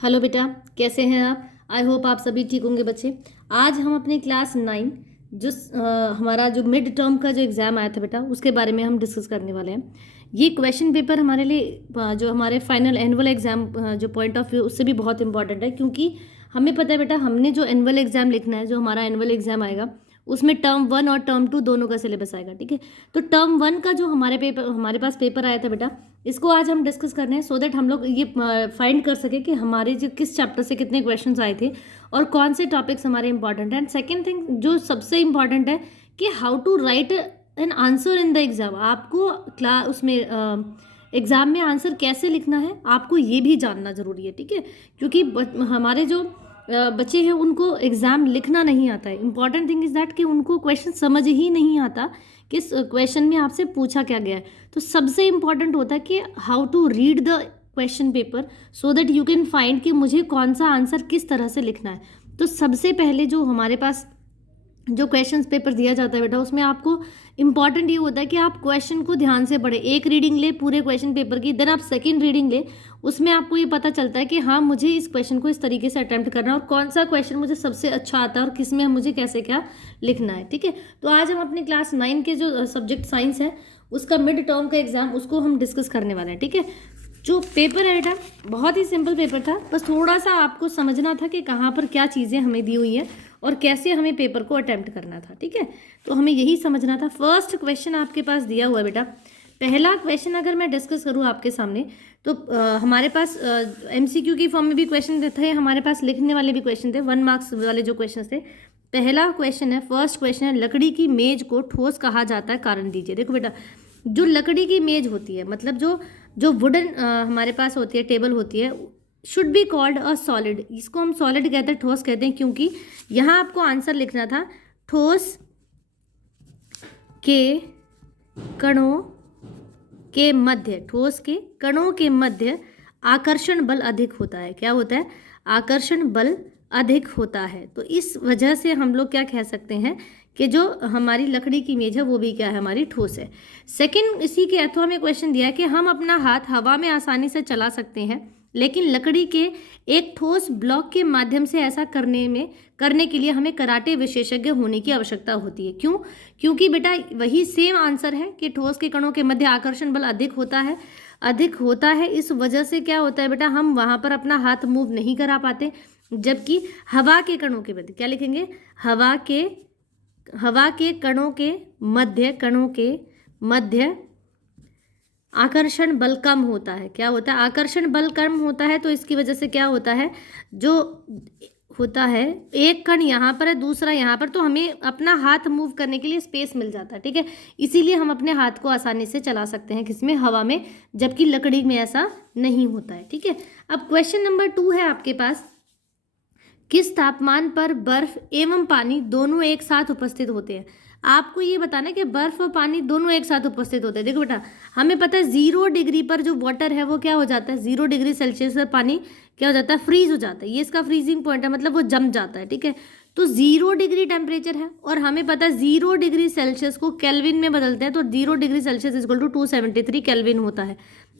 Hello बेटा, कैसे हैं आप? आई होप आप सभी ठीक होंगे बच्चे। आज हम अपने क्लास 9 जो हमारा जो मिड टर्म का जो एग्ज़ाम आया था बेटा, उसके बारे में हम डिस्कस करने वाले हैं। ये क्वेश्चन पेपर हमारे लिए जो हमारे फाइनल एनुअल एग्ज़ाम जो पॉइंट ऑफ व्यू उससे भी बहुत इंपॉर्टेंट है, क्योंकि हमें पता है बेटा, हमने जो एनुअल एग्ज़ाम लिखना है, जो हमारा एनुअल एग्ज़ाम आएगा, उसमें टर्म 1 और टर्म 2 दोनों का सिलेबस आएगा। ठीक है, तो टर्म 1 का जो हमारे पास पेपर आया था बेटा, इसको आज हम डिस्कस कर रहे हैं, सो दैट हम लोग ये फाइंड कर सके कि हमारे जो किस चैप्टर से कितने क्वेश्चंस आए थे और कौन से टॉपिक्स हमारे इंपॉर्टेंट हैं। एंड सेकेंड थिंग जो सबसे इंपॉर्टेंट है कि how to write an answer in the exam. आपको क्लास उसमें एग्जाम में आंसर कैसे लिखना है, आपको ये भी जानना जरूरी है। ठीक है, क्योंकि हमारे जो बच्चे हैं उनको एग्ज़ाम लिखना नहीं आता है। इंपॉर्टेंट थिंग इज़ दैट कि उनको क्वेश्चन समझ ही नहीं आता किस क्वेश्चन में आपसे पूछा क्या गया है। तो सबसे इम्पॉर्टेंट होता है कि how to read the question paper so that you can find कि मुझे कौन सा आंसर किस तरह से लिखना है। तो सबसे पहले जो हमारे पास जो क्वेश्चन पेपर दिया जाता है बेटा, उसमें आपको इंपॉर्टेंट ये होता है कि आप क्वेश्चन को ध्यान से पढ़े, एक रीडिंग ले पूरे क्वेश्चन पेपर की, देन आप सेकंड रीडिंग ले, उसमें आपको ये पता चलता है कि हाँ, मुझे इस क्वेश्चन को इस तरीके से अटेम्प्ट करना है और कौन सा क्वेश्चन मुझे सबसे अच्छा आता है और किस में मुझे कैसे क्या लिखना है। ठीक है, तो आज हम अपने क्लास 9 के जो सब्जेक्ट साइंस है उसका मिड टर्म का एग्जाम उसको हम डिस्कस करने वाले हैं। ठीक है, जो पेपर है बेटा बहुत ही सिंपल पेपर था, बस थोड़ा सा आपको समझना था कि कहाँ पर क्या चीज़ें हमें दी हुई हैं और कैसे हमें पेपर को अटेम्प्ट करना था। ठीक है, तो हमें यही समझना था। फर्स्ट क्वेश्चन आपके पास दिया हुआ है बेटा। पहला क्वेश्चन अगर मैं डिस्कस करूँ आपके सामने, तो हमारे पास MCQ की फॉर्म में भी क्वेश्चन थे, हमारे पास लिखने वाले भी क्वेश्चन थे, 1 मार्क्स वाले जो क्वेश्चन थे। पहला क्वेश्चन है, फर्स्ट क्वेश्चन है, लकड़ी की मेज को ठोस कहा जाता है, कारण दीजिए। देखो बेटा, जो लकड़ी की मेज होती है, मतलब जो जो वुडन हमारे पास होती है, टेबल होती है, should be called a solid. इसको हम सॉलिड कहते हैं, ठोस कहते हैं, क्योंकि यहाँ आपको आंसर लिखना था ठोस के कणों के मध्य, ठोस के कणों के मध्य आकर्षण बल अधिक होता है। क्या होता है? आकर्षण बल अधिक होता है। तो इस वजह से हम लोग क्या कह सकते हैं कि जो हमारी लकड़ी की मेज है वो भी क्या है, हमारी ठोस है। सेकंड, इसी के अथवा में क्वेश्चन दिया है कि हम अपना हाथ हवा में आसानी से चला सकते हैं, लेकिन लकड़ी के एक ठोस ब्लॉक के माध्यम से ऐसा करने के लिए हमें कराटे विशेषज्ञ होने की आवश्यकता होती है। क्यों? क्योंकि बेटा वही सेम आंसर है कि ठोस के कणों के मध्य आकर्षण बल अधिक होता है। इस वजह से क्या होता है बेटा, हम वहां पर अपना हाथ मूव नहीं करा पाते, जबकि हवा के कणों के मध्य क्या लिखेंगे, हवा के कणों के मध्य आकर्षण बल कम होता है। क्या होता है? आकर्षण बल कम होता है। तो इसकी वजह से क्या होता है, जो होता है एक कण यहाँ पर है, दूसरा यहाँ पर, तो हमें अपना हाथ मूव करने के लिए स्पेस मिल जाता है। ठीक है, इसीलिए हम अपने हाथ को आसानी से चला सकते हैं, किसमें? हवा में, जबकि लकड़ी में ऐसा नहीं होता है। ठीक है, अब क्वेश्चन नंबर 2 है आपके पास, किस तापमान पर बर्फ एवं पानी दोनों एक साथ उपस्थित होते हैं? आपको ये बताना है कि बर्फ और पानी दोनों एक साथ उपस्थित होते हैं। देखो बेटा, हमें पता है 0 डिग्री पर जो वाटर है वो क्या हो जाता है, 0 डिग्री सेल्सियस पर पानी क्या हो जाता है, फ्रीज हो जाता है। ये इसका फ्रीजिंग पॉइंट है, मतलब वो जम जाता है। ठीक है, तो 0 डिग्री टेम्परेचर है और हमें पता है 0 डिग्री सेल्सियस को केल्विन में बदलते हैं, तो 0 degree Celsius equal to 273 kelvin होता है।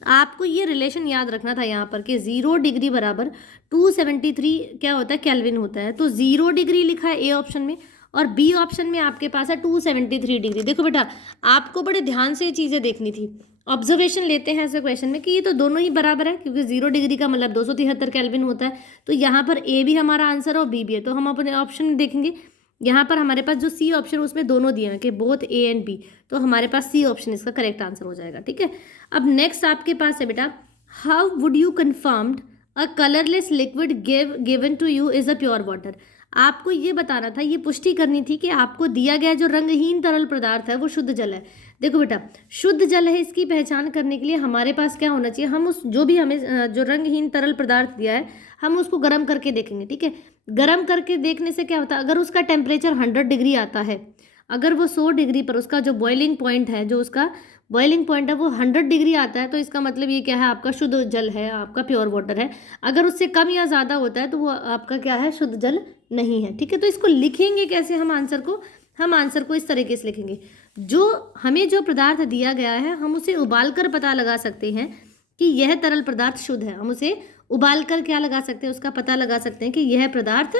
आपको ये रिलेशन याद रखना था यहाँ पर कि 0 डिग्री बराबर 273 क्या होता है, केल्विन होता है। तो 0 डिग्री लिखा है ए ऑप्शन में, और बी ऑप्शन में आपके पास है 273 डिग्री। देखो बेटा, आपको बड़े ध्यान से ये चीज़ें देखनी थी। ऑब्जर्वेशन लेते हैं ऐसे क्वेश्चन में कि ये तो दोनों ही बराबर है, क्योंकि 0 डिग्री का मतलब 273 केल्विन होता है। तो यहाँ पर ए भी हमारा आंसर और बी भी है, तो हम अपने ऑप्शन में देखेंगे। यहाँ पर हमारे पास जो सी ऑप्शन उसमें दोनों दिए हैं कि बोथ ए एंड बी, तो हमारे पास सी ऑप्शन इसका करेक्ट आंसर हो जाएगा। ठीक है, अब नेक्स्ट आपके पास है बेटा, how would you confirmed a colourless liquid given to you is a pure water. आपको ये बताना था, ये पुष्टि करनी थी कि आपको दिया गया जो रंगहीन तरल पदार्थ है वो शुद्ध जल है। देखो बेटा, शुद्ध जल है, इसकी पहचान करने के लिए हमारे पास क्या होना चाहिए, हम उस जो भी हमें जो रंगहीन तरल पदार्थ दिया है हम उसको गर्म करके देखेंगे। ठीक है, गर्म करके देखने से क्या होता है, अगर उसका टेम्परेचर 100 डिग्री आता है, अगर वो 100 डिग्री पर उसका जो बॉइलिंग पॉइंट है, वो 100 डिग्री आता है, तो इसका मतलब ये क्या है, आपका शुद्ध जल है, आपका प्योर वाटर है। अगर उससे कम या ज़्यादा होता है तो वो आपका क्या है, शुद्ध जल नहीं है। ठीक है, तो इसको लिखेंगे कैसे हम आंसर को इस तरीके से लिखेंगे, हमें जो पदार्थ दिया गया है हम उसे उबाल कर पता लगा सकते हैं कि यह तरल पदार्थ शुद्ध है। हम उसे उबाल कर क्या लगा सकते हैं, उसका पता लगा सकते हैं कि यह पदार्थ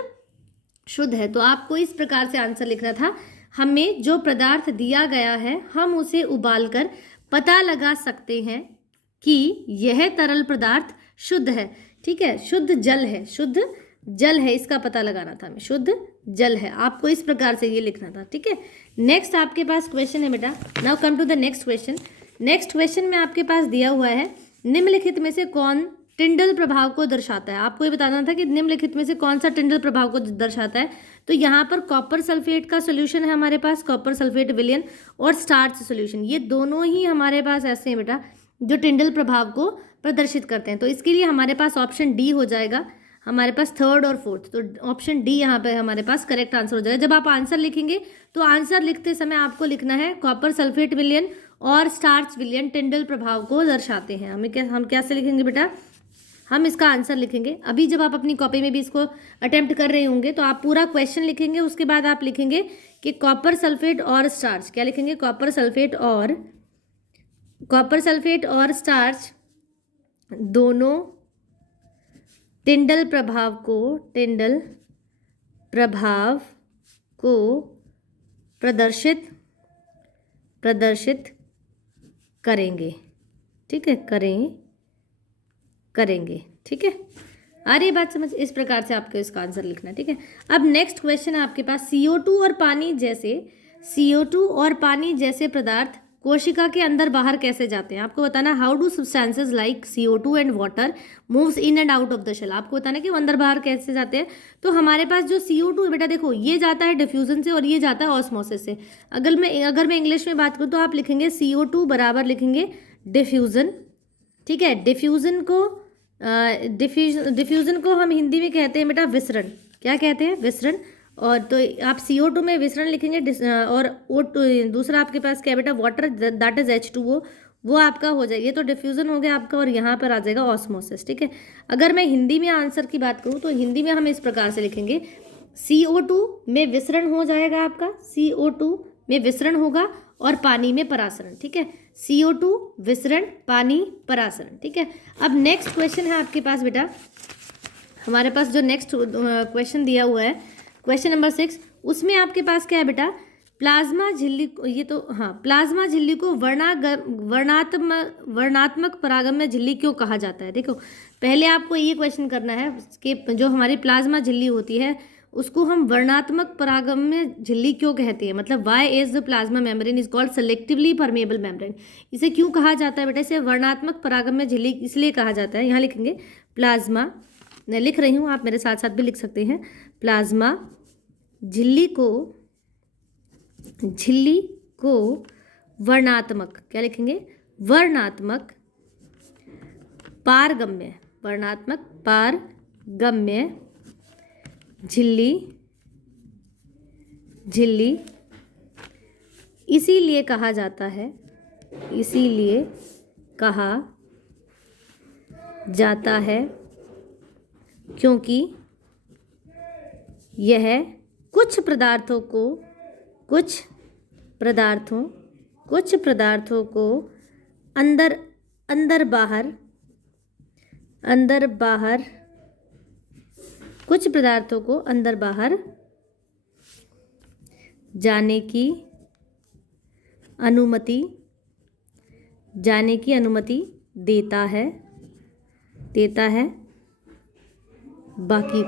शुद्ध है। तो आपको इस प्रकार से आंसर लिखना था, हमें जो पदार्थ दिया गया है हम उसे उबाल कर पता लगा सकते हैं कि यह तरल पदार्थ शुद्ध है। ठीक है, शुद्ध जल है, शुद्ध जल है, इसका पता लगाना था हमें, शुद्ध जल है। आपको इस प्रकार से ये लिखना था। ठीक है, नेक्स्ट आपके पास क्वेश्चन है बेटा। Now come to the next question. Next question में आपके पास दिया हुआ है, निम्नलिखित में से कौन टिंडल प्रभाव को दर्शाता है। आपको ये बताना था कि निम्नलिखित में से कौन सा टिंडल प्रभाव को दर्शाता है। तो यहाँ पर कॉपर सल्फेट का सोल्यूशन है हमारे पास, कॉपर सल्फेट विलयन, और स्टार्च सोल्यूशन, ये दोनों ही हमारे पास ऐसे हैं बेटा जो टिंडल प्रभाव को प्रदर्शित करते हैं। तो इसके लिए हमारे पास ऑप्शन डी हो जाएगा, हमारे पास थर्ड और फोर्थ। तो ऑप्शन डी यहाँ पे हमारे पास करेक्ट आंसर हो जाएगा। जब आप आंसर लिखेंगे तो आंसर लिखते समय आपको लिखना है कॉपर सल्फेट विलयन और स्टार्च विलयन टिंडल प्रभाव को दर्शाते हैं। हम कैसे लिखेंगे बेटा, हम इसका आंसर लिखेंगे। अभी जब आप अपनी कॉपी में भी इसको अटेम्प्ट कर रहे होंगे तो आप पूरा क्वेश्चन लिखेंगे, उसके बाद आप लिखेंगे कि कॉपर सल्फेट और स्टार्च, क्या लिखेंगे, कॉपर सल्फेट और स्टार्च दोनों टिंडल प्रभाव को प्रदर्शित करेंगे। ठीक है, करेंगे। ठीक है, आ रही बात समझ, इस प्रकार से आपको इसका आंसर लिखना है। ठीक है, अब नेक्स्ट क्वेश्चन है आपके पास, CO2 और पानी जैसे पदार्थ कोशिका के अंदर बाहर कैसे जाते हैं। आपको बताना how do substances like CO2 and water moves in and out of the cell. आपको बताना कि वो अंदर बाहर कैसे जाते हैं। तो हमारे पास जो CO2 बेटा देखो, ये जाता है डिफ्यूजन से और ये जाता है ऑस्मोसिस से। अगर मैं इंग्लिश में बात करूँ तो आप लिखेंगे CO2 बराबर लिखेंगे डिफ्यूजन। ठीक है, डिफ्यूजन को हम हिंदी में कहते हैं बेटा विसरण। क्या कहते हैं, विसरण। और तो आप CO2 में विसरण लिखेंगे, और O2 दूसरा आपके पास क्या है बेटा, वाटर, दैट इज H2O, वो आपका हो जाएगा। ये तो डिफ्यूजन हो गया आपका, और यहाँ पर आ जाएगा ऑस्मोसिस। ठीक है, अगर मैं हिंदी में आंसर की बात करूँ तो हिंदी में हम इस प्रकार से लिखेंगे, CO2 में विसरण हो जाएगा आपका, CO2 में विसरण होगा और पानी में परासरण। ठीक है, CO2 विसरण, पानी परासरण। ठीक है, अब नेक्स्ट क्वेश्चन है आपके पास बेटा, हमारे पास जो नेक्स्ट क्वेश्चन दिया हुआ है, क्वेश्चन नंबर 6, उसमें आपके पास क्या है बेटा, प्लाज्मा झिल्ली, ये तो हाँ, प्लाज्मा झिल्ली को वर्णात्मक परागम्य झिल्ली क्यों कहा जाता है। देखो, पहले आपको ये क्वेश्चन करना है कि जो हमारी प्लाज्मा झिल्ली होती है उसको हम वर्णात्मक परागम्य झिल्ली क्यों कहते हैं, मतलब why is the plasma membrane is called selectively permeable membrane. इसे क्यों कहा जाता है बेटा, इसे वर्णात्मक परागम्य झिल्ली इसलिए कहा जाता है। यहाँ लिखेंगे प्लाज्मा, मैं लिख रही हूँ, आप मेरे साथ साथ भी लिख सकते हैं, प्लाज्मा झिल्ली को वर्णात्मक, क्या लिखेंगे, वर्णात्मक पारगम्य झिल्ली इसीलिए कहा जाता है क्योंकि यह कुछ पदार्थों को अंदर बाहर जाने की अनुमति देता है, बाकी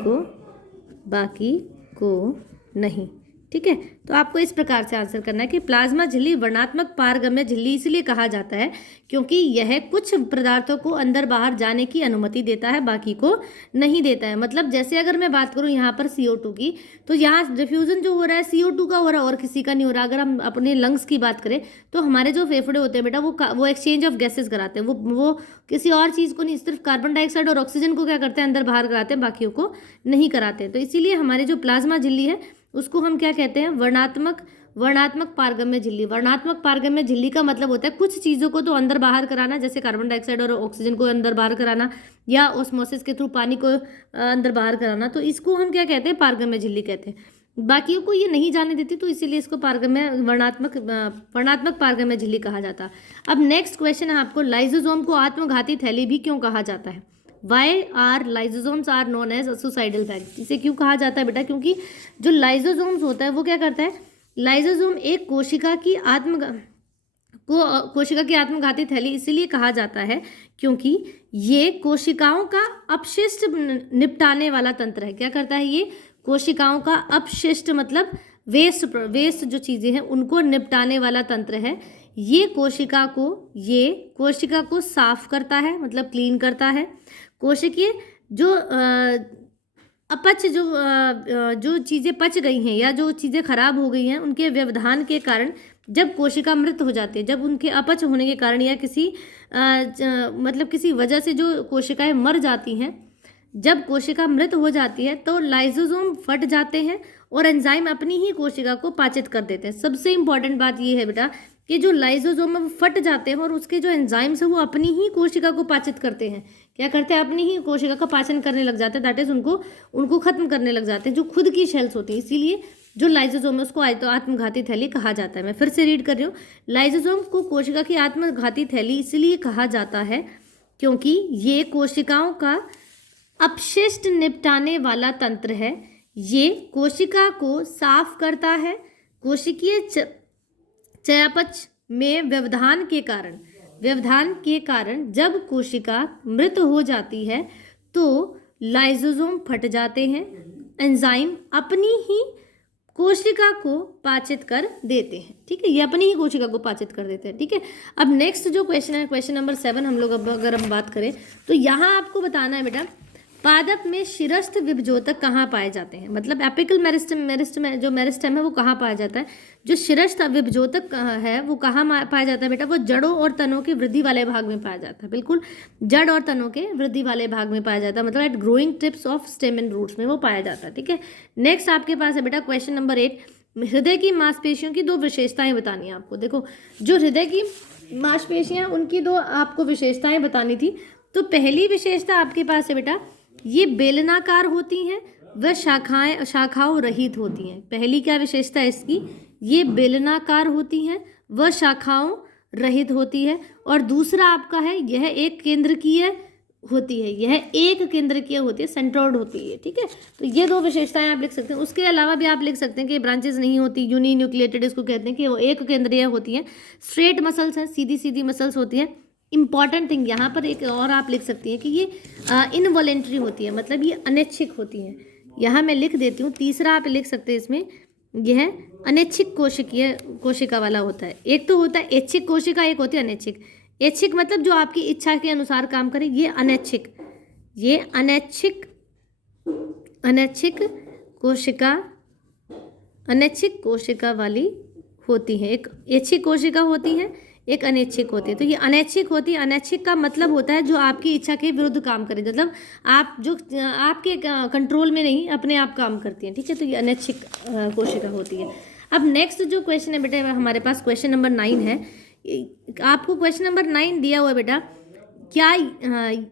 को नहीं। ठीक है, तो आपको इस प्रकार से आंसर करना है कि प्लाज्मा झिल्ली वर्णात्मक पारगम्य झिल्ली इसलिए कहा जाता है क्योंकि यह कुछ पदार्थों को अंदर बाहर जाने की अनुमति देता है, बाकी को नहीं देता है। मतलब जैसे अगर मैं बात करूं यहाँ पर CO2 की, तो यहाँ डिफ्यूजन जो हो रहा है CO2 का हो रहा है और किसी का नहीं हो रहा। अगर हम अपने लंग्स की बात करें तो हमारे जो फेफड़े होते हैं बेटा वो एक्सचेंज ऑफ गैसेज कराते हैं, वो किसी और चीज़ को नहीं, सिर्फ कार्बन डाइऑक्साइड और ऑक्सीजन को क्या करते हैं, अंदर बाहर कराते हैं, बाकियों को नहीं कराते हैं। तो इसीलिए हमारे जो प्लाज्मा झिल्ली है उसको हम क्या कहते हैं, वर्णात्मक पारगम्य झिल्ली। वर्णात्मक पारगम्य झिल्ली का मतलब होता है कुछ चीज़ों को तो अंदर बाहर कराना, जैसे कार्बन डाइऑक्साइड और ऑक्सीजन को अंदर बाहर कराना, या ऑस्मोसिस के थ्रू पानी को अंदर बाहर कराना। तो इसको हम क्या कहते हैं, पारगम्य झिल्ली कहते हैं। बाकियों को ये नहीं जाने देती, तो इसीलिए इसको वर्णात्मक पारगम्य झिल्ली कहा जाता है। अब नेक्स्ट क्वेश्चन है आपको, लाइसोसोम को आत्मघाती थैली भी क्यों कहा जाता है। Why are lysosomes are known as suicidal bags, इसे क्यों कहा जाता है बेटा? क्योंकि जो लाइजोसोम्स होता है वो क्या करता है, लाइजोसोम एक कोशिका की आत्मघाती थैली इसीलिए कहा जाता है क्योंकि ये कोशिकाओं का अपशिष्ट निपटाने वाला तंत्र है। क्या करता है ये? कोशिकाओं का अपशिष्ट मतलब वेस्ट जो चीज़ें हैं उनको निपटाने वाला तंत्र है। ये कोशिका को साफ करता है, मतलब क्लीन करता है। कोशिकीय जो अपच जो चीज़ें पच गई हैं या जो चीज़ें खराब हो गई हैं उनके व्यवधान के कारण जब कोशिका मृत हो जाती है, जब उनके अपच होने के कारण या मतलब किसी वजह से जो कोशिकाएं मर जाती हैं, जब कोशिका मृत हो जाती है तो लाइसोसोम फट जाते हैं और एंजाइम अपनी ही कोशिका को पाचित कर देते हैं। सबसे इंपॉर्टेंट बात ये है बेटा कि जो लाइसोसोम है वो फट जाते हैं और उसके जो एंजाइम्स हैं वो अपनी ही कोशिका को पाचित करते हैं। क्या करते हैं? अपनी ही कोशिका का पाचन करने लग जाते हैं, दैट इज उनको खत्म करने लग जाते हैं, जो खुद की शेल्स होती हैं। इसीलिए जो लाइसोसोम है उसको आत्मघाती थैली कहा जाता है। मैं फिर से रीड कर रही हूँ, लाइसोसोम को कोशिका की आत्मघाती थैली इसलिए कहा जाता है क्योंकि ये कोशिकाओं का अपशिष्ट निपटाने वाला तंत्र है। ये कोशिका को साफ करता है। कोशिकीय चयापचय में व्यवधान के कारण जब कोशिका मृत हो जाती है तो लाइसोसोम फट जाते हैं, एंजाइम अपनी ही कोशिका को पाचित कर देते हैं। ठीक है, ये अपनी ही कोशिका को पाचित कर देते हैं। ठीक है, अब नेक्स्ट जो क्वेश्चन है, क्वेश्चन नंबर 7 हम लोग अब अगर हम बात करें तो यहाँ आपको बताना है बेटा, पादप में शिरस्थ विभजोतक कहाँ पाए जाते हैं? मतलब एपिकल मेरिस्टेम जो मेरिस्टेम है वो कहाँ पाया जाता है? जो शिरस्थ विभजोतक है वो कहाँ पाया जाता है बेटा? वो जड़ों और तनों के वृद्धि वाले भाग में पाया जाता है। बिल्कुल, जड़ और तनों के वृद्धि वाले भाग में पाया जाता है, मतलब at growing tips of stem and roots में वो पाया जाता है। ठीक है, नेक्स्ट आपके पास है बेटा क्वेश्चन नंबर 8, हृदय की मांसपेशियों की 2 विशेषताएं बतानी है आपको। देखो, जो हृदय की मांसपेशियां उनकी 2 आपको विशेषताएं बतानी थी। तो पहली विशेषता आपके पास है बेटा, ये बेलनाकार होती हैं व शाखाओं रहित होती हैं। पहली क्या विशेषता है इसकी? ये बेलनाकार होती हैं व शाखाओं रहित होती है। और दूसरा आपका है यह एक केंद्रकीय होती है, सेंट्रोइड होती है। ठीक है, तो ये 2 विशेषताएं आप लिख सकते हैं। उसके अलावा भी आप लिख सकते हैं कि ब्रांचेस नहीं होती, यूनी न्यूक्लिएटेड इसको कहते हैं, कि वो एक केंद्रीय होती हैं। स्ट्रेट मसल्स हैं, सीधी मसल्स होती हैं। इंपॉर्टेंट थिंग यहाँ पर एक और आप लिख सकती हैं कि ये इनवॉलेंट्री होती है, मतलब ये अनैच्छिक होती हैं। यहाँ मैं लिख देती हूँ, तीसरा आप लिख सकते हैं इसमें, यह अनैच्छिक कोशिका वाला होता है। एक तो होता है ऐच्छिक कोशिका, एक होती है अनैच्छिक। ऐच्छिक मतलब जो आपकी इच्छा के अनुसार काम करे, ये अनैच्छिक कोशिका वाली होती है। एक ऐच्छिक कोशिका होती है, एक अनैच्छिक होती है। तो ये अनैच्छिक होती है। अनैच्छिक का मतलब होता है जो आपकी इच्छा के विरुद्ध काम करे, मतलब आप जो आपके कंट्रोल में नहीं, अपने आप काम करती हैं। ठीक है, तो ये अनैच्छिक कोशिका होती है। अब नेक्स्ट जो क्वेश्चन है बेटा हमारे पास क्वेश्चन नंबर 9 है। आपको क्वेश्चन नंबर 9 दिया हुआ है बेटा, क्या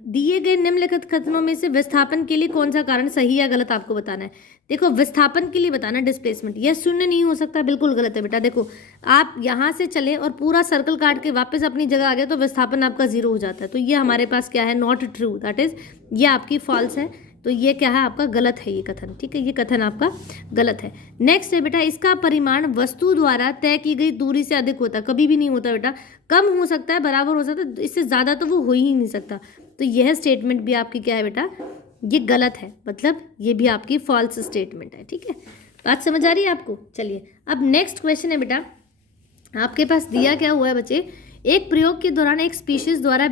दिए गए निम्नलिखित कथनों में से विस्थापन के लिए कौन सा कारण सही या गलत आपको बताना है। देखो, विस्थापन के लिए बताना, डिस्प्लेसमेंट, यह शून्य नहीं हो सकता, बिल्कुल गलत है बेटा। देखो, आप यहाँ से चले और पूरा सर्कल काट के वापस अपनी जगह आ गए तो विस्थापन आपका 0 हो जाता है। तो ये हमारे पास क्या है? नॉट ट्रू, दैट इज ये आपकी फॉल्स है। तो ये क्या है? आपका गलत है ये कथन। ठीक है, ये कथन आपका गलत है। नेक्स्ट है बेटा, इसका परिमाण वस्तु द्वारा तय की गई दूरी से अधिक होता है। कभी भी नहीं होता बेटा, कम हो सकता है, बराबर हो सकता है, इससे ज़्यादा तो वो हो ही नहीं सकता। तो यह स्टेटमेंट भी आपकी क्या है बेटा? ये गलत है, मतलब ये भी आपकी फॉल्स स्टेटमेंट है। ठीक है, बात समझ आ रही है आपको? चलिए, अब नेक्स्ट क्वेश्चन है बेटा, आपके पास दिया क्या हुआ है बच्चे, एक प्रयोग के दौरान एक स्पेसशिप द्वारा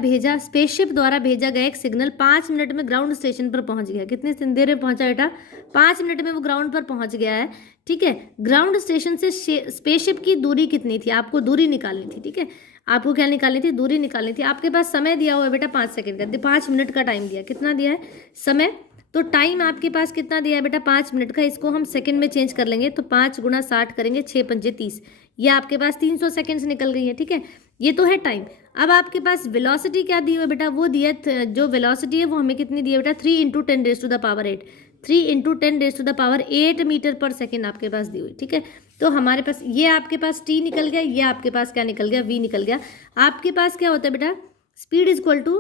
भेजा गया एक सिग्नल 5 मिनट में ग्राउंड स्टेशन पर पहुंच गया। कितनी देर में पहुंचा बेटा? 5 मिनट में वो ग्राउंड पर पहुंच गया है। ठीक है, ग्राउंड स्टेशन से स्पेसशिप की दूरी कितनी थी? आपको दूरी निकालनी थी। ठीक है, आपको क्या निकालनी थी? दूरी निकालनी थी। आपके पास समय दिया हुआ है बेटा 5 सेकंड का, 5 मिनट का टाइम दिया। कितना दिया है समय? तो टाइम आपके पास कितना दिया है बेटा? 5 मिनट का। इसको हम सेकंड में चेंज कर लेंगे, तो 5 × 60 करेंगे, 6 × 5 = 30। ये आपके पास 300 सेकंड्स निकल गई है। ठीक है, ये तो है टाइम। अब आपके पास वेलोसिटी क्या दी हुई है बेटा? वो दी है, जो वेलोसिटी है वो हमें कितनी दी है बेटा? 3 × 10⁸ 3 × 10⁸ मीटर पर सेकेंड आपके पास दी हुई। ठीक है, तो हमारे पास ये आपके पास t निकल गया, ये आपके पास क्या निकल गया? v निकल गया। आपके पास क्या होता है बेटा? स्पीड इज इक्वल टू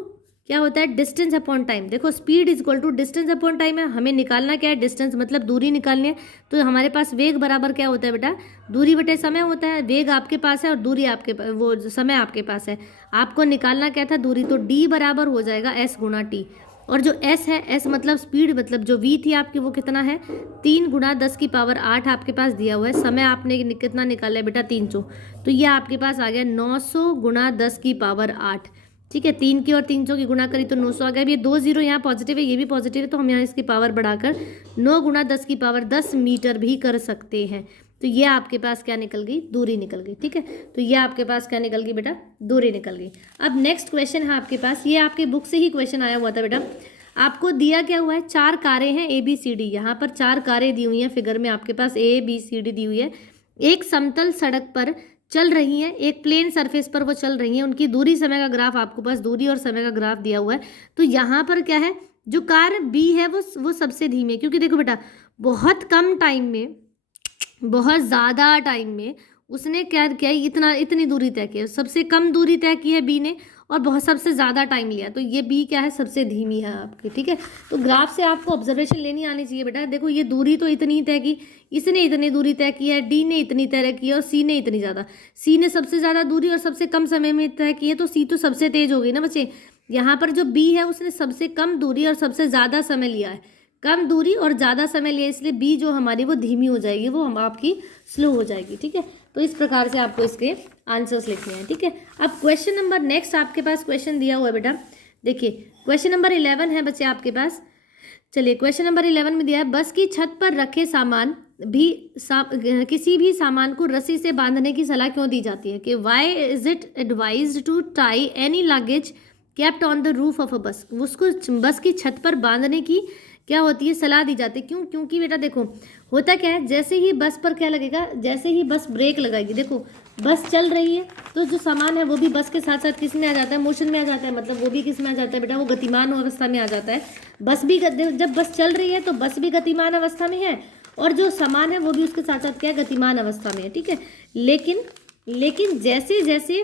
क्या होता है, डिस्टेंस अपॉन टाइम। देखो speed is equal to distance upon time है, हमें निकालना क्या है, डिस्टेंस मतलब दूरी निकालनी है। तो हमारे पास वेग बराबर क्या होता है बेटा, दूरी बटे समय होता है। वेग आपके पास है और दूरी आपके वो समय आपके पास है, आपको निकालना क्या था, दूरी। तो डी बराबर हो जाएगा एस गुणा टी। और जो एस है, एस मतलब स्पीड, मतलब जो वी थी आपकी वो कितना है, 3 गुणा 10 की पावर 8 आपके पास दिया हुआ है। समय आपने कितना निकाला है बेटा, 300। तो ये आपके पास आ गया 900 गुणा 10 की पावर 8। ठीक है, 3 की और 300 की गुणा करी तो 900 आ गया। अब ये 2 जीरो यहाँ पॉजिटिव है, ये भी पॉजिटिव है, तो हम यहाँ इसकी पावर बढ़ाकर 9 गुणा 10 की पावर 10 मीटर भी कर सकते हैं। तो ये आपके पास क्या निकल गई, दूरी निकल गई। ठीक है, तो ये आपके पास क्या निकल गई बेटा, दूरी निकल गई। अब नेक्स्ट क्वेश्चन है आपके पास, ये आपके बुक से ही क्वेश्चन आया हुआ था बेटा। आपको दिया क्या हुआ है, 4 कारें हैं ए बी सी डी। यहाँ पर 4 कारें दी हुई हैं फिगर में, आपके पास ए बी सी डी दी हुई है। एक समतल सड़क पर चल रही हैं, एक प्लेन सरफेस पर वो चल रही हैं। उनकी दूरी समय का ग्राफ, आपको पास दूरी और समय का ग्राफ दिया हुआ है। तो यहाँ पर क्या है, जो कार बी है वो सबसे धीमी है, क्योंकि देखो बेटा बहुत कम टाइम में, बहुत ज़्यादा टाइम में उसने क्या किया, इतनी दूरी तय की है। सबसे कम दूरी तय की है बी ने, और बहुत सबसे ज़्यादा टाइम लिया। तो ये बी क्या है, सबसे धीमी है आपकी। ठीक है, तो ग्राफ से आपको ऑब्जर्वेशन लेनी आनी चाहिए बेटा। देखो ये दूरी तो इतनी तय की, इसने इतनी दूरी तय की है, डी ने इतनी तय की है, और सी ने इतनी ज़्यादा। सी ने सबसे ज़्यादा दूरी और सबसे कम समय में तय की है, तो सी तो सबसे तेज हो गई ना बच्चे। यहाँ पर जो बी है उसने सबसे कम दूरी और सबसे ज़्यादा समय लिया है, कम दूरी और ज़्यादा समय लिया, इसलिए बी जो हमारी वो धीमी हो जाएगी, वो हम आपकी स्लो हो जाएगी। ठीक है, तो इस प्रकार से आपको इसके आंसर्स लिखने हैं। ठीक है, अब क्वेश्चन नंबर नेक्स्ट आपके पास क्वेश्चन दिया हुआ है बेटा। देखिए क्वेश्चन नंबर 11 है बच्चे आपके पास। चलिए क्वेश्चन नंबर 11 में दिया है, बस की छत पर रखे सामान किसी भी सामान को रस्सी से बांधने की सलाह क्यों दी जाती है, कि why is it advised to tie any luggage kept on the roof of a bus. उसको बस की छत पर बांधने की क्या होती है, सलाह दी जाती है। क्यों, क्योंकि बेटा देखो होता क्या है, जैसे ही बस पर क्या लगेगा, जैसे ही बस ब्रेक लगाएगी, देखो बस चल रही है, तो जो सामान है वो भी बस के साथ साथ किस में आ जाता है, मोशन में आ जाता है। मतलब वो भी किस में आ जाता है बेटा, वो गतिमान अवस्था में आ जाता है। बस भी जब बस चल रही है तो बस भी गतिमान अवस्था में है, और जो सामान है वो भी उसके साथ साथ क्या है, गतिमान अवस्था में है। ठीक है, लेकिन जैसे जैसे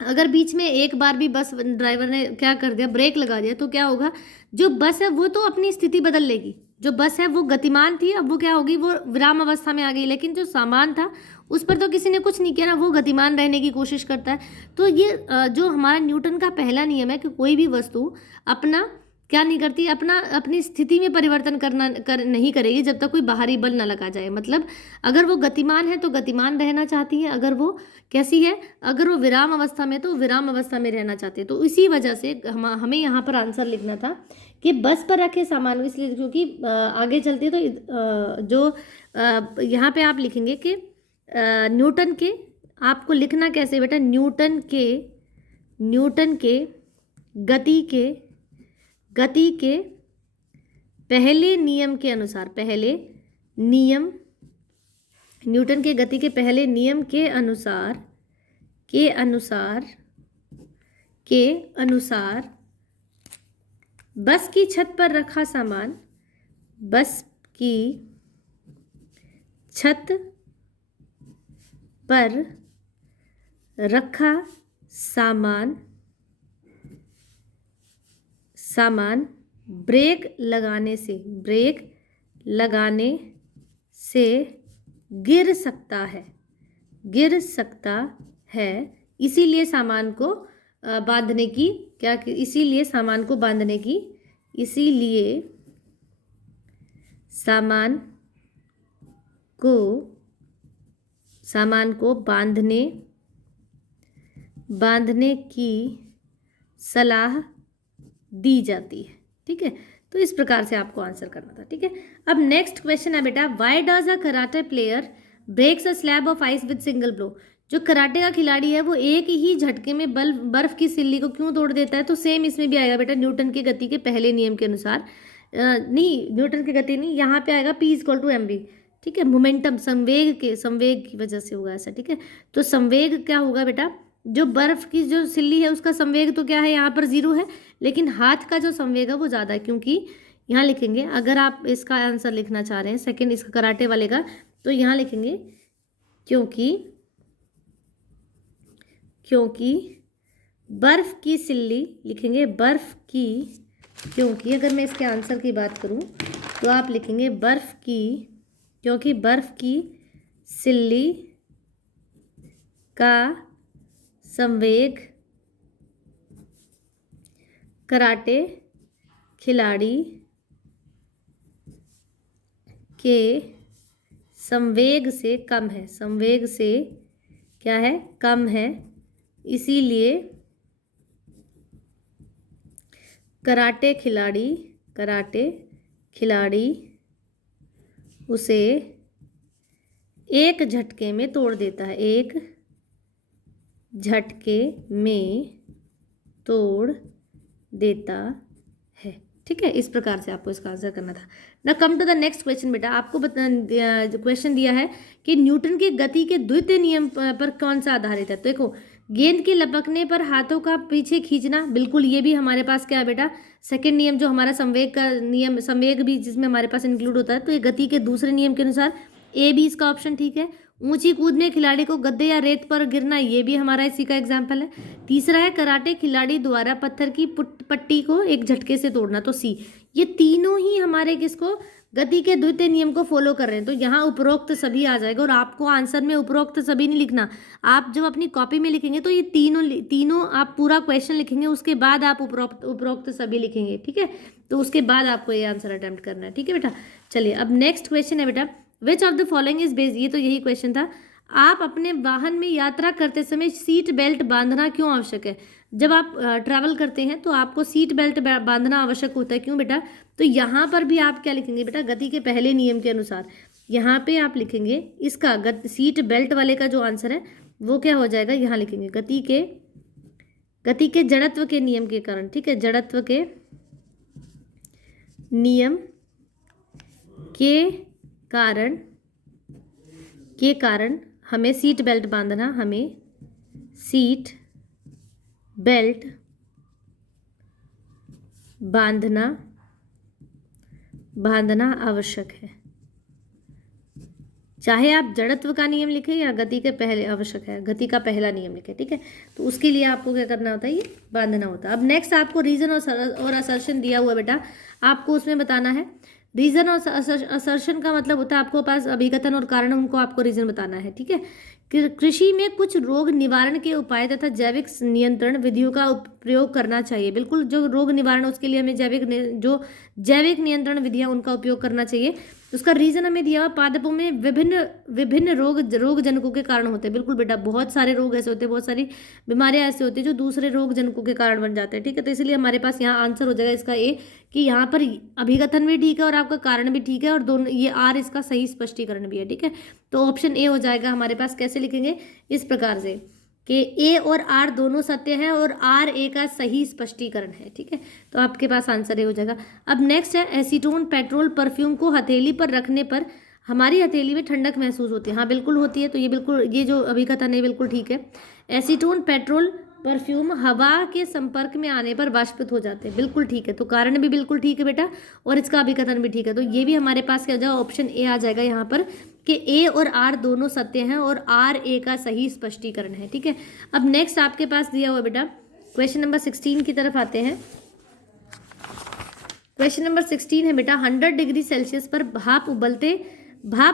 अगर बीच में एक बार भी बस ड्राइवर ने क्या कर दिया, ब्रेक लगा दिया, तो क्या होगा, जो बस है वो तो अपनी स्थिति बदल लेगी। जो बस है वो गतिमान थी, अब वो क्या होगी, वो विराम अवस्था में आ गई। लेकिन जो सामान था उस पर तो किसी ने कुछ नहीं किया ना, वो गतिमान रहने की कोशिश करता है। तो ये जो हमारा न्यूटन का पहला नियम है कि कोई भी वस्तु अपना क्या नहीं करती, अपनी स्थिति में परिवर्तन नहीं करेगी जब तक कोई बाहरी बल न लगा जाए। मतलब अगर वो गतिमान है तो गतिमान रहना चाहती है, अगर वो कैसी है, अगर वो विराम अवस्था में तो विराम अवस्था में रहना चाहती है। तो इसी वजह से हमें यहाँ पर आंसर लिखना था कि बस पर रखे सामान, इसलिए क्योंकि आगे चलते तो यहाँ पे आप लिखेंगे कि न्यूटन के, आपको लिखना कैसे बेटा, न्यूटन के गति के पहले नियम के अनुसार, न्यूटन के गति के पहले नियम के अनुसार बस की छत पर रखा सामान, बस की छत पर रखा सामान ब्रेक लगाने से गिर सकता है। इसीलिए सामान को बांधने की सामान को बांधने की सलाह दी जाती है। ठीक है, तो इस प्रकार से आपको आंसर करना था। ठीक है, अब नेक्स्ट क्वेश्चन है बेटा, why does a karate player breaks a slab of ice with single blow. जो कराटे का खिलाड़ी है वो एक ही झटके में बर्फ की सिल्ली को क्यों तोड़ देता है। तो सेम इसमें भी आएगा बेटा, न्यूटन की गति के पहले नियम के अनुसार। नहीं, न्यूटन की गति नहीं, यहाँ पे आएगा P = mv। ठीक है, मोमेंटम, संवेग की वजह से होगा ऐसा। ठीक है, तो संवेग क्या होगा बेटा, जो बर्फ की जो सिल्ली है उसका संवेग तो क्या है, यहाँ पर 0 है, लेकिन हाथ का जो संवेग है वो ज़्यादा है। क्योंकि यहाँ लिखेंगे, अगर आप इसका आंसर लिखना चाह रहे हैं सेकंड इसका कराटे वाले का, तो यहाँ लिखेंगे क्योंकि बर्फ की सिल्ली लिखेंगे बर्फ की, क्योंकि अगर मैं इसके आंसर की बात करूं तो आप लिखेंगे बर्फ की, क्योंकि बर्फ की सिल्ली का संवेग कराटे खिलाड़ी के संवेग से कम है, संवेग से क्या है, कम है, इसीलिए कराटे खिलाड़ी उसे एक झटके में तोड़ देता है, एक झटके में तोड़ देता है। ठीक है, इस प्रकार से आपको इसका आंसर करना था। ना come to the next question बेटा, आपको क्वेश्चन दिया है कि न्यूटन के गति के द्वितीय नियम पर कौन सा आधारित है। तो देखो, गेंद के लपकने पर हाथों का पीछे खींचना, बिल्कुल ये भी हमारे पास क्या है बेटा, सेकंड नियम जो हमारा संवेग का नियम, संवेग भी जिसमें हमारे पास इंक्लूड होता है, तो ये गति के दूसरे नियम के अनुसार ए बी इसका ऑप्शन ठीक है। ऊंची कूद में खिलाड़ी को गद्दे या रेत पर गिरना, ये भी हमारा इसी का एग्जाम्पल है। तीसरा है कराटे खिलाड़ी द्वारा पत्थर की पट्टी को एक झटके से तोड़ना, तो सी। ये तीनों ही हमारे किसको, गति के द्वितीय नियम को फॉलो कर रहे हैं। तो यहाँ उपरोक्त सभी आ जाएगा, और आपको आंसर में उपरोक्त सभी नहीं लिखना। आप जब अपनी कॉपी में लिखेंगे तो ये तीनों आप पूरा क्वेश्चन लिखेंगे, उसके बाद आप उपरोक्त सभी लिखेंगे। ठीक है, तो उसके बाद आपको ये आंसर अटेम्प्ट करना है। ठीक है बेटा, चलिए अब नेक्स्ट क्वेश्चन है बेटा, which of the following is based, ये तो यही क्वेश्चन था। आप अपने वाहन में यात्रा करते समय सीट बेल्ट बांधना क्यों आवश्यक है। जब आप ट्रैवल करते हैं तो आपको सीट बेल्ट बांधना आवश्यक होता है, क्यों बेटा। तो यहाँ पर भी आप क्या लिखेंगे बेटा, गति के पहले नियम के अनुसार। यहाँ पे आप लिखेंगे इसका सीट बेल्ट वाले का जो आंसर है वो क्या हो जाएगा, यहाँ लिखेंगे गति के जड़त्व के नियम के कारण। ठीक है, जड़त्व के नियम के कारण हमें सीट बेल्ट बांधना, हमें सीट बेल्ट बांधना आवश्यक है। चाहे आप जड़त्व का नियम लिखें या गति के पहले, आवश्यक है गति का पहला नियम लिखें। ठीक है, तो उसके लिए आपको क्या करना होता है, ये बांधना होता है। अब नेक्स्ट आपको रीजन और असर्शन दिया हुआ बेटा, आपको उसमें बताना है। रीजन और असर्शन का मतलब होता है आपको पास अभिकथन और कारण, उनको आपको रीजन बताना है। ठीक है, कृषि में कुछ रोग निवारण के उपाय तथा जैविक नियंत्रण विधियों का प्रयोग करना चाहिए। बिल्कुल, जो रोग निवारण उसके लिए हमें जैविक नियंत्रण विधियां उनका उपयोग करना चाहिए। उसका रीजन हमें दिया हुआ, पादपों में विभिन्न रोग जनकों के कारण होते हैं। बिल्कुल बेटा, बहुत सारे रोग ऐसे होते हैं, बहुत सारी बीमारियां ऐसे होती है जो दूसरे रोग जनकों के कारण बन जाते हैं। ठीक है, तो इसलिए हमारे पास यहाँ आंसर हो जाएगा इसका ए, कि यहाँ पर अभिकथन भी ठीक है और आपका कारण भी ठीक है, और दोनों ये आर इसका सही स्पष्टीकरण भी है। ठीक है, तो ऑप्शन ए हो जाएगा हमारे पास। कैसे लिखेंगे, इस प्रकार से कि ए और आर दोनों सत्य है और आर ए का सही स्पष्टीकरण है। ठीक है, तो आपके पास आंसर ए हो जाएगा। अब नेक्स्ट है, एसीटोन पेट्रोल परफ्यूम को हथेली पर रखने पर हमारी हथेली में ठंडक महसूस होती है। हाँ बिल्कुल होती है, तो ये बिल्कुल, ये जो अभिकथन है बिल्कुल ठीक है। एसीटोन पेट्रोल परफ्यूम हवा के संपर्क में आने पर वाष्पित हो जाते हैं, बिल्कुल ठीक है। तो कारण भी बिल्कुल ठीक है बेटा, और इसका अभिकथन भी ठीक है। तो ये भी हमारे पास क्या हो जाएगा, ऑप्शन ए आ जाएगा यहाँ पर, कि ए और आर दोनों सत्य हैं और आर ए का सही स्पष्टीकरण है। ठीक है, अब नेक्स्ट आपके पास दिया हुआ बेटा, क्वेश्चन नंबर 16 की तरफ आते हैं। क्वेश्चन नंबर 16 है बेटा, 100 डिग्री सेल्सियस पर भाप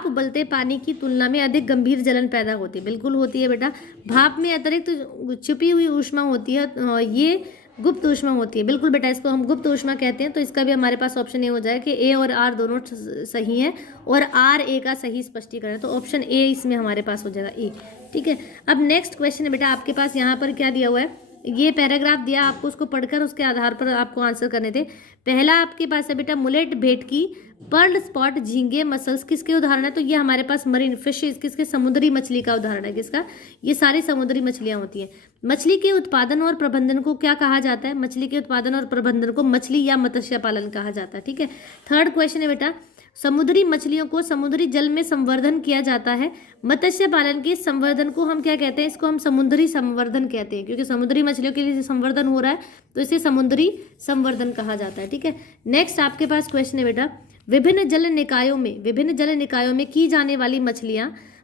उबलते पानी की तुलना में अधिक गंभीर जलन पैदा होती है। बिल्कुल होती है बेटा, भाप में अतिरिक्त छुपी हुई ऊष्मा होती है, ये गुप्त ऊष्मा होती है। बिल्कुल बेटा, इसको हम गुप्त ऊष्मा कहते हैं। तो इसका भी हमारे पास ऑप्शन ए हो जाए कि ए और आर दोनों सही हैं और आर ए का सही स्पष्टीकरण है। तो ऑप्शन ए इसमें हमारे पास हो जाएगा ए। ठीक है, अब नेक्स्ट क्वेश्चन है बेटा, आपके पास यहाँ पर क्या दिया हुआ है, ये पैराग्राफ दिया आपको, उसको पढ़कर उसके आधार पर आपको आंसर करने थे। पहला आपके पास है बेटा, मुलेट भेटकी पर्ल स्पॉट झींगे मसल्स किसके उदाहरण है। तो ये हमारे पास मरीन फिशेज, किसके, समुद्री मछली का उदाहरण है। किसका, ये सारी समुद्री मछलियां होती हैं। मछली के उत्पादन और प्रबंधन को क्या कहा जाता है, मछली के उत्पादन और प्रबंधन को मछली या मत्स्य पालन कहा जाता है। ठीक है, थर्ड क्वेश्चन है बेटा, समुद्री मछलियों को समुद्री जल में संवर्धन किया जाता है। मत्स्य पालन के संवर्धन को हम क्या कहते हैं, इसको हम समुद्री संवर्धन कहते हैं, क्योंकि समुद्री मछलियों के लिए संवर्धन हो रहा है तो इसे समुद्री संवर्धन कहा जाता है। ठीक है, नेक्स्ट आपके पास क्वेश्चन है बेटा, विभिन्न जल निकायों में की जाने वाली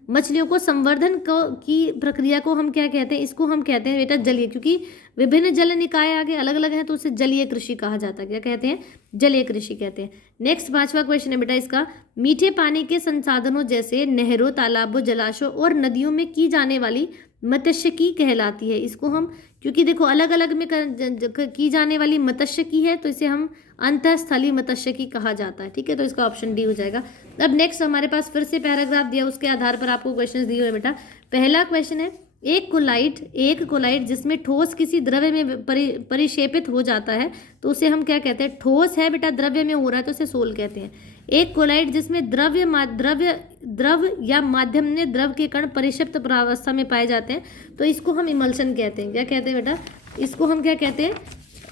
मछलियों को संवर्धन की प्रक्रिया को हम क्या कहते हैं, इसको हम कहते हैं बेटा जलीय, क्योंकि विभिन्न जल निकाय आगे अलग अलग हैं तो उसे जलीय कृषि कहा जाता है। क्या कहते हैं, जलीय कृषि कहते हैं। नेक्स्ट 5वां क्वेश्चन है बेटा इसका, मीठे पानी के संसाधनों जैसे नहरों, तालाबों, जलाशयों और नदियों में की जाने वाली मत्स्यिकी कहलाती है। इसको हम, क्योंकि देखो अलग अलग में की जाने वाली मत्स्यिकी है तो इसे हम अंतःस्थलीय मत्स्यिकी कहा जाता है। ठीक है, तो इसका ऑप्शन डी हो जाएगा। अब नेक्स्ट हमारे पास फिर से पैराग्राफ दिया, उसके आधार पर आपको क्वेश्चन दिए हुए बेटा। पहला क्वेश्चन है, एक कोलाइट जिसमें ठोस किसी द्रव्य में परिक्षेपित हो जाता है तो उसे हम क्या कहते हैं, ठोस है बेटा, द्रव्य में हो रहा है तो उसे सोल कहते हैं। एक कोलाइट जिसमें द्रव या माध्यम में द्रव के कण परिक्षिप्त प्रावस्था में पाए जाते हैं तो इसको हम इमल्शन कहते हैं। क्या कहते हैं बेटा, इसको हम क्या कहते हैं,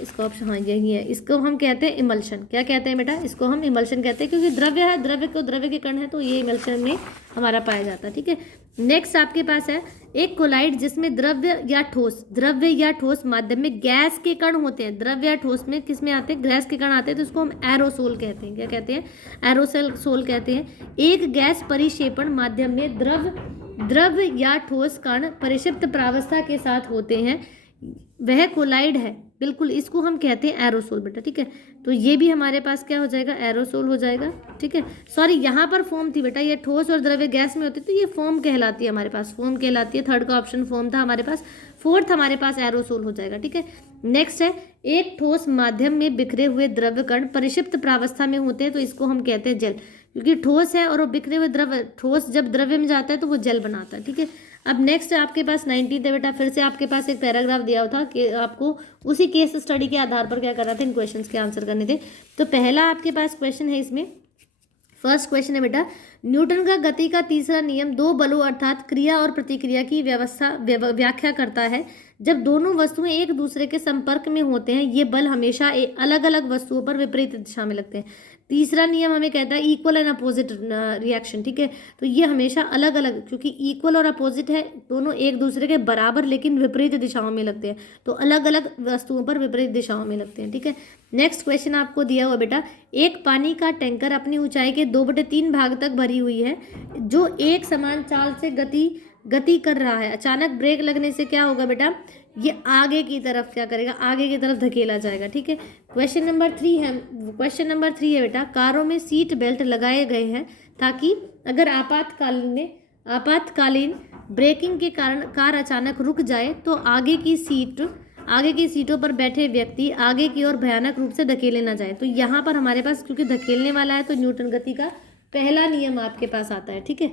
इसका ऑप्शन हाँ यही है, इसको हम कहते हैं इमल्शन। क्या कहते हैं बेटा, इसको हम इमल्शन कहते हैं, क्योंकि द्रव्य है, द्रव्य के कण है तो ये इमल्शन में हमारा पाया जाता है। ठीक है, नेक्स्ट आपके पास है, एक कोलाइट जिसमें द्रव्य या ठोस माध्यम में गैस के कण होते हैं। द्रव्य या ठोस में किस में आते हैं, गैस के कण आते हैं तो इसको हम एरोसोल कहते हैं। क्या कहते हैं, एरोसोल कहते हैं। एक गैस परिक्षेपण माध्यम में द्रव या ठोस कण परिक्षिप्त प्रावस्था के साथ होते हैं, वह कोलाइड है। बिल्कुल, इसको हम कहते हैं एरोसोल बेटा। ठीक है, तो ये भी हमारे पास क्या हो जाएगा, एरोसोल हो जाएगा। ठीक है, सॉरी यहाँ पर फॉर्म थी बेटा, ये ठोस और द्रव्य गैस में होती तो ये फॉर्म कहलाती है, हमारे पास फॉर्म कहलाती है। थर्ड का ऑप्शन फॉर्म था हमारे पास, फोर्थ हमारे पास एरोसोल हो जाएगा। ठीक है, नेक्स्ट है, एक ठोस माध्यम में बिखरे हुए द्रव्य कण परिक्षिप्त प्रावस्था में होते हैं तो इसको हम कहते हैं जल, क्योंकि ठोस है और वो बिखरे हुए ठोस जब द्रव्य में जाता है तो वो जल बनाता है। ठीक है, अब नेक्स्ट आपके पास 19 है बेटा, फिर से आपके पास एक पैराग्राफ दिया हुआ था कि आपको उसी केस स्टडी के आधार पर क्या करना था, इन क्वेश्चंस के आंसर करने थे। तो पहला आपके पास क्वेश्चन है, इसमें फर्स्ट क्वेश्चन है बेटा, न्यूटन का गति का तीसरा नियम दो बलों अर्थात क्रिया और प्रतिक्रिया की व्याख्या करता है। जब दोनों वस्तुएं एक दूसरे के संपर्क में होते हैं ये बल हमेशा अलग अलग वस्तुओं पर विपरीत दिशा में लगते हैं। तीसरा नियम हमें कहता है इक्वल एंड अपोजिट रिएक्शन। ठीक है, तो ये हमेशा अलग अलग, क्योंकि इक्वल और अपोजिट है, दोनों एक दूसरे के बराबर लेकिन विपरीत दिशाओं में लगते हैं, तो अलग अलग वस्तुओं पर विपरीत दिशाओं में लगते हैं। ठीक है, नेक्स्ट क्वेश्चन आपको दिया हुआ बेटा, एक पानी का टैंकर अपनी ऊंचाई के 2/3 भाग तक भरी हुई है जो एक समान चाल से गति कर रहा है। अचानक ब्रेक लगने से क्या होगा बेटा, ये आगे की तरफ क्या करेगा, आगे की तरफ धकेला जाएगा। ठीक है, क्वेश्चन नंबर 3 है बेटा, कारों में सीट बेल्ट लगाए गए हैं ताकि अगर आपातकालीन ब्रेकिंग के कारण कार अचानक रुक जाए तो आगे की सीटों पर बैठे व्यक्ति आगे की ओर भयानक रूप से धकेले ना जाए। तो यहाँ पर हमारे पास क्योंकि धकेलने वाला है तो न्यूटन गति का पहला नियम आपके पास आता है। ठीक है,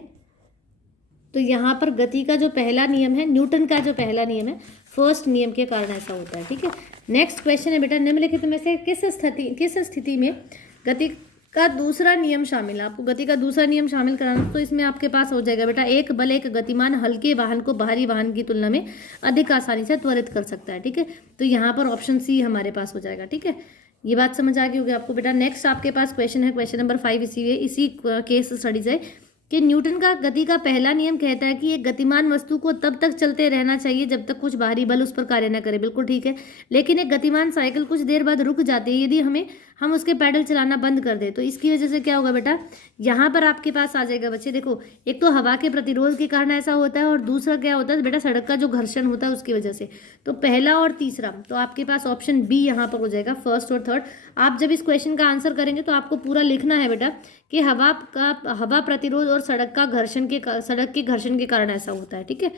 तो यहाँ पर गति का जो पहला नियम है, न्यूटन का जो पहला नियम है, फर्स्ट नियम के कारण ऐसा होता है। ठीक है, नेक्स्ट क्वेश्चन है बेटा, निम्नलिखित में से किस स्थिति में गति का दूसरा नियम शामिल है। आपको गति का दूसरा नियम शामिल कराना, तो इसमें आपके पास हो जाएगा बेटा, एक बल एक गतिमान हल्के वाहन को भारी वाहन की तुलना में अधिक आसानी से त्वरित कर सकता है। ठीक है, तो यहाँ पर ऑप्शन सी हमारे पास हो जाएगा। ठीक है, ये बात समझ आ गई होगी आपको बेटा। नेक्स्ट आपके पास क्वेश्चन है, क्वेश्चन नंबर 5 इसी केस स्टडी से, कि न्यूटन का गति का पहला नियम कहता है कि एक गतिमान वस्तु को तब तक चलते रहना चाहिए जब तक कुछ बाहरी बल उस पर कार्य न करे। बिल्कुल ठीक है, लेकिन एक गतिमान साइकिल कुछ देर बाद रुक जाती है यदि हम उसके पैडल चलाना बंद कर दे। तो इसकी वजह से क्या होगा बेटा, यहाँ पर आपके पास आ जाएगा बच्चे, देखो एक तो हवा के प्रतिरोध के कारण ऐसा होता है और दूसरा क्या होता है बेटा, सड़क का जो घर्षण होता है उसकी वजह से। तो पहला और तीसरा, तो आपके पास ऑप्शन बी यहाँ पर हो जाएगा, फर्स्ट और थर्ड। आप जब इस क्वेश्चन का आंसर करेंगे तो आपको पूरा लिखना है बेटा कि हवा प्रतिरोध और सड़क के घर्षण के कारण ऐसा होता है। ठीक है,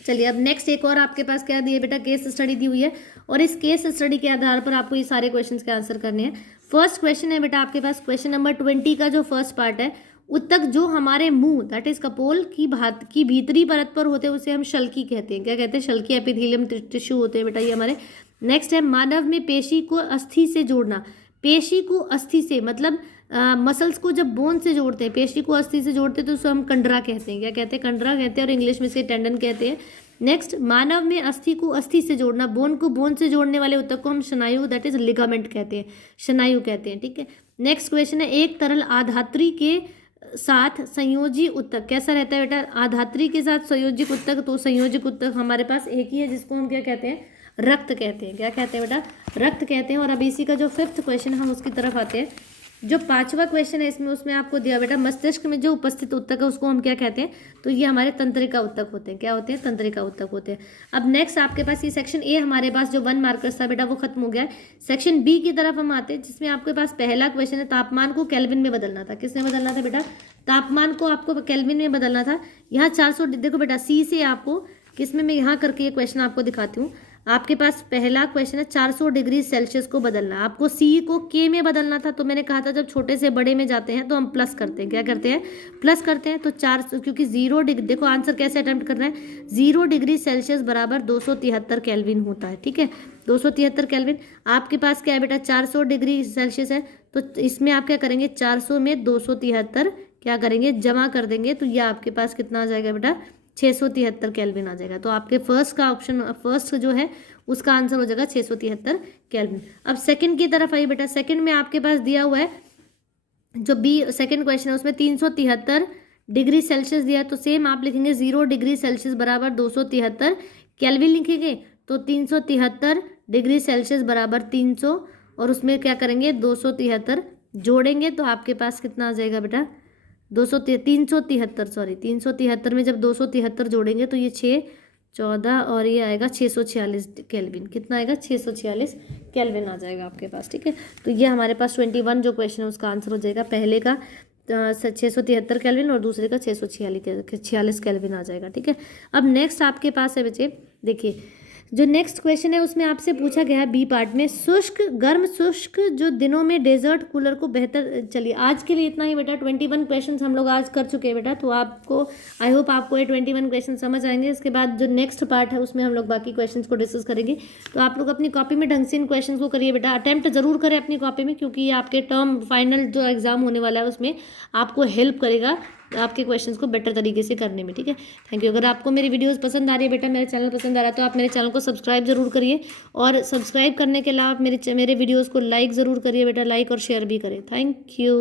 चलिए अब नेक्स्ट एक और आपके पास क्या दिए बेटा, केस स्टडी दी हुई है और इस केस स्टडी के आधार पर आपको ये सारे क्वेश्चंस के आंसर करने हैं। फर्स्ट क्वेश्चन है बेटा आपके पास, क्वेश्चन नंबर 20 का जो फर्स्ट पार्ट है, उत्तक जो हमारे मुंह दैट इज कपोल की भीतरी परत पर होते हैं उसे हम शल्की कहते हैं। क्या कहते हैं, शल्की एपिथेलियम टिश्यू होते हैं बेटा ये हमारे। नेक्स्ट है, मानव में पेशी को अस्थि से जोड़ना। पेशी को अस्थि से मतलब मसल्स को जब बोन से जोड़ते हैं, पेशी को अस्थि से जोड़ते हैं तो उसको हम कंडरा कहते हैं। क्या कहते हैं, कंडरा कहते हैं और इंग्लिश में इसे टेंडन कहते हैं। नेक्स्ट, मानव में अस्थि को अस्थि से जोड़ना, बोन को बोन से जोड़ने वाले ऊतक को हम स्नायु दैट इज लिगामेंट कहते हैं, स्नायु कहते हैं। ठीक है, नेक्स्ट क्वेश्चन है, एक तरल आधात्री के साथ संयोजी ऊतक कैसा रहता है बेटा, आधात्री के साथ संयोजिक ऊतक, तो संयोजिक ऊतक हमारे पास एक ही है जिसको हम क्या कहते हैं, रक्त कहते हैं। क्या कहते हैं बेटा, रक्त कहते हैं। और अब इसी का जो 5th क्वेश्चन हम उसकी तरफ आते हैं। जो 5वां क्वेश्चन है इसमें, उसमें आपको दिया बेटा मस्तिष्क में जो उपस्थित ऊतक है उसको हम क्या कहते हैं, तो ये हमारे तंत्रिका ऊतक होते हैं। क्या होते हैं? तंत्रिका ऊतक होते हैं। अब नेक्स्ट आपके पास ये सेक्शन ए हमारे पास जो 1 मार्कर्स था बेटा वो खत्म हो गया है। सेक्शन बी की तरफ हम आते हैं, जिसमें आपके पास पहला क्वेश्चन है तापमान को केल्विन में बदलना था। किसमें बदलना था बेटा? तापमान को आपको केल्विन में बदलना था। यहाँ 400, देखो बेटा सी से आपको किसमें, मैं यहाँ करके ये क्वेश्चन आपको दिखाती हूँ। आपके पास पहला क्वेश्चन है 400 डिग्री सेल्सियस को बदलना। आपको सी को के में बदलना था, तो मैंने कहा था जब छोटे से बड़े में जाते हैं तो हम प्लस करते हैं। क्या करते हैं? प्लस करते हैं। तो 400, क्योंकि 0 डिग्री, देखो आंसर कैसे अटेम्प्ट करना है, 0 डिग्री सेल्सियस बराबर 273 केल्विन होता है। ठीक है, 273 केल्विन। आपके पास क्या है बेटा? 400 डिग्री सेल्सियस है, तो इसमें आप क्या करेंगे, 400 में 273 क्या करेंगे, जमा कर देंगे, तो यह आपके पास कितना आ जाएगा बेटा? 673 केल्विन आ जाएगा। तो आपके फर्स्ट का ऑप्शन, फर्स्ट जो है उसका आंसर हो जाएगा 673 केल्विन। अब सेकंड की तरफ आइए बेटा। सेकंड में आपके पास दिया हुआ है जो बी सेकंड क्वेश्चन है, उसमें 373 डिग्री सेल्सियस दिया है, तो सेम आप लिखेंगे 0 डिग्री सेल्सियस बराबर 273 केल्विन लिखेंगे। तो 373 डिग्री सेल्सियस बराबर 300, और उसमें क्या करेंगे, 273 जोड़ेंगे, तो आपके पास कितना आ जाएगा बेटा? 373, सॉरी 373 में जब 273 जोड़ेंगे तो ये 6, 14 और ये आएगा 646 केल्विन। कितना आएगा? 646 केल्विन आ जाएगा आपके पास। ठीक है, तो ये हमारे पास 21 जो क्वेश्चन है उसका आंसर हो जाएगा। पहले का 673 केल्विन और दूसरे का 646 केल्विन आ जाएगा। ठीक है, अब नेक्स्ट आपके पास है बच्चे, देखिए जो नेक्स्ट क्वेश्चन है उसमें आपसे पूछा गया है बी पार्ट में, शुष्क गर्म शुष्क जो दिनों में डेजर्ट कूलर को बेहतर। चलिए आज के लिए इतना ही बेटा। 21 क्वेश्चन हम लोग आज कर चुके हैं बेटा, तो आपको आई होप आपको ये 21 क्वेश्चन समझ आएंगे। इसके बाद जो नेक्स्ट पार्ट है उसमें हम लोग बाकी क्वेश्चन को डिस्कस करेंगे। तो आप लोग अपनी कॉपी में ढंग से इन क्वेश्चन को करिए बेटा, अटैम्प्ट जरूर करें अपनी कॉपी में, क्योंकि ये आपके टर्म फाइनल जो एग्जाम होने वाला है उसमें आपको हेल्प करेगा आपके क्वेश्चन्स को बेटर तरीके से करने में। ठीक है, थैंक यू। अगर आपको मेरी वीडियोस पसंद आ रही है बेटा, मेरे चैनल पसंद आ रहा है, तो आप मेरे चैनल को सब्सक्राइब जरूर करिए, और सब्सक्राइब करने के अलावा मेरे वीडियोस को लाइक ज़रूर करिए बेटा, लाइक और शेयर भी करें। Thank you.